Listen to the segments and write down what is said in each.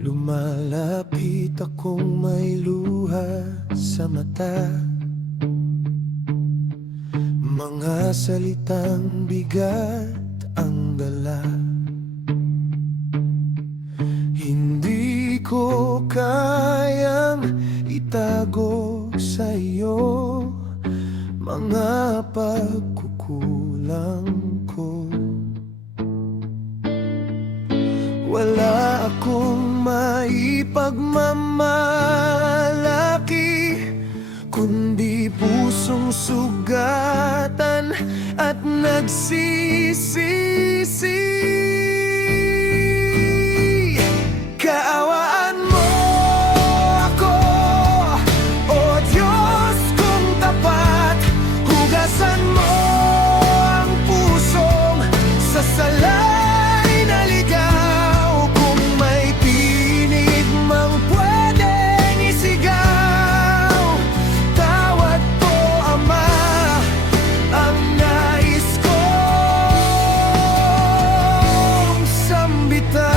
Lumalapit akong may luha sa mata, mga salitang bigat ang dala. Hindi ko kayang itago sa iyo mga pagkukulang ko. Wala akong maipagmamalaki, kundi pusong sugatan at nagsisisi. Kaawaan mo ako, O Diyos kong tapat. Hugasan mo ang pusong sasalay na ligaw. Kung may tinig mang pwedeng isigaw, tawad po, Ama, ang nais kong sambitan.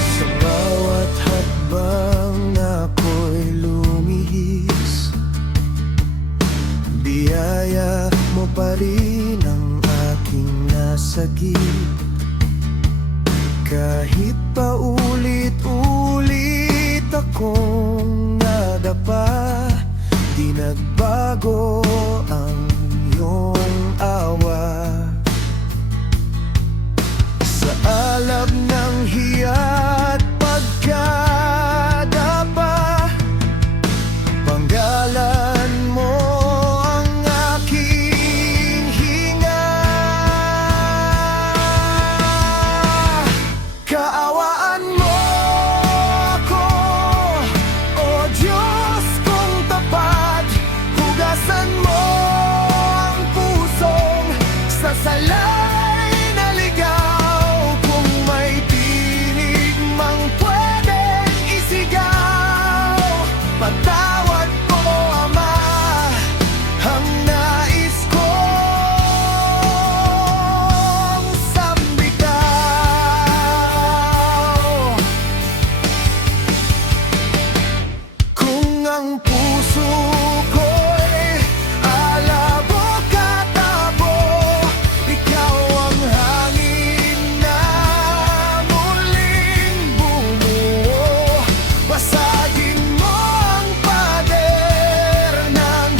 Sa bawat hakbang ako'y lumihis, biyaya mo pa rin ang aking nasagip. Kahit paulit-ulit akong nadapa, di nagbago ang iyong awa. Sa alab ng hiya't pagkadapa, panggalan mo ang aking hinga. Kaawaan mo ako, O Diyos kong tapat. Hugasan mo ang pusong sasalay na ligaw. Kung may tinig mang pwedeng isigaw, patawad po, Ama, ang nais kong sambigaw. Kung ang puso ko'y alabok at tabo, ikaw ang hangin na muling bumuo. Basagin mo ang pader ng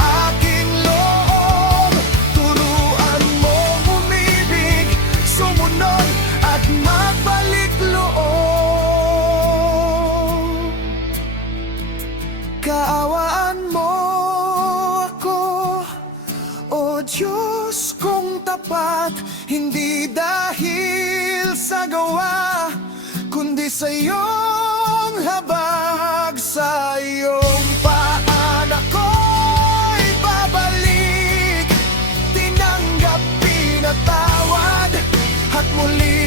aking loob. Turuan mong umibig, sumunod at magbalik loob. Kaawaan mo ako, O Diyos kong tapat. Hindi dahil sa gawa, kundi sa iyong habag. Sa iyong paan ako'y babalik, tinanggap, pinatawad, at muli